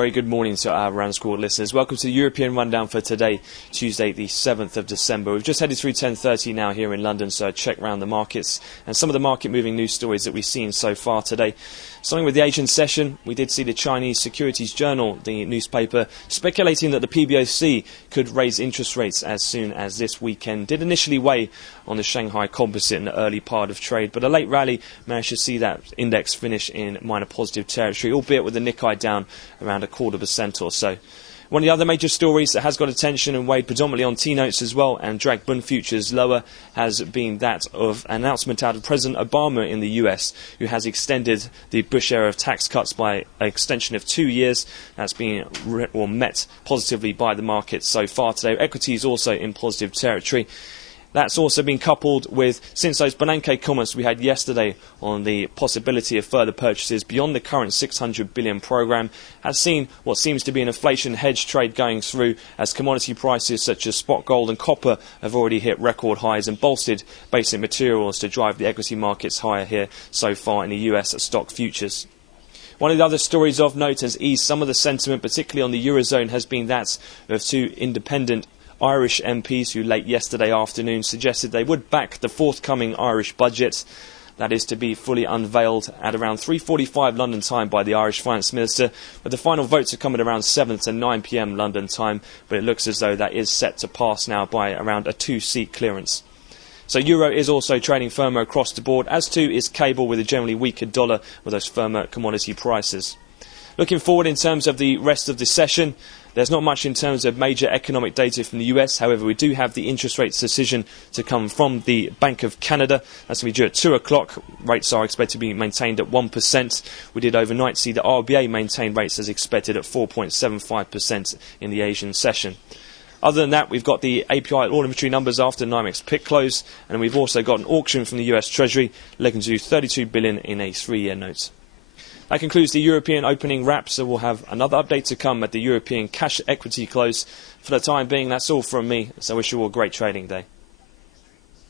very good morning to our RANsquawk listeners. Welcome to the European Rundown for today, Tuesday the 7th of December. We've just headed through 10:30 now here in London, so a check round the markets and some of the market-moving news stories that we've seen so far today. Starting with the Asian session, we did see the Chinese Securities Journal, the newspaper, speculating that the PBOC could raise interest rates as soon as this weekend. Did initially weigh on the Shanghai Composite in the early part of trade, but a late rally managed to see that index finish in minor positive territory, albeit with the Nikkei down around 0.25% or so. One of the other major stories that has got attention and weighed predominantly on T-notes as well and dragged bond futures lower has been that of an announcement out of President Obama in the US, who has extended the Bush era of tax cuts by an extension of 2 years. That's been met positively by the markets so far today. Equity is also in positive territory. That's also been coupled with, since those Bernanke comments we had yesterday on the possibility of further purchases beyond the current 600 billion programme, has seen what seems to be an inflation hedge trade going through as commodity prices such as spot gold and copper have already hit record highs and bolstered basic materials to drive the equity markets higher here so far in the US stock futures. One of the other stories of note has eased some of the sentiment, particularly on the Eurozone, has been that of two independent Irish MPs who late yesterday afternoon suggested they would back the forthcoming Irish budget. That is to be fully unveiled at around 3:45 London time by the Irish Finance Minister, but the final votes are coming around 7 to 9 p.m. London time, but it looks as though that is set to pass now by around a 2-seat clearance. So euro is also trading firmer across the board, as too is cable with a generally weaker dollar with those firmer commodity prices. Looking forward in terms of the rest of the session, there's not much in terms of major economic data from the US. However, we do have the interest rates decision to come from the Bank of Canada. That's going to be due at 2 o'clock. Rates are expected to be maintained at 1%. We did overnight see the RBA maintain rates as expected at 4.75% in the Asian session. Other than that, we've got the API all inventory numbers after NYMEX pick close, and we've also got an auction from the US Treasury looking to do 32 billion in a 3-year note. That concludes the European opening wrap, so we'll have another update to come at the European cash equity close. For the time being, that's all from me, so I wish you all a great trading day.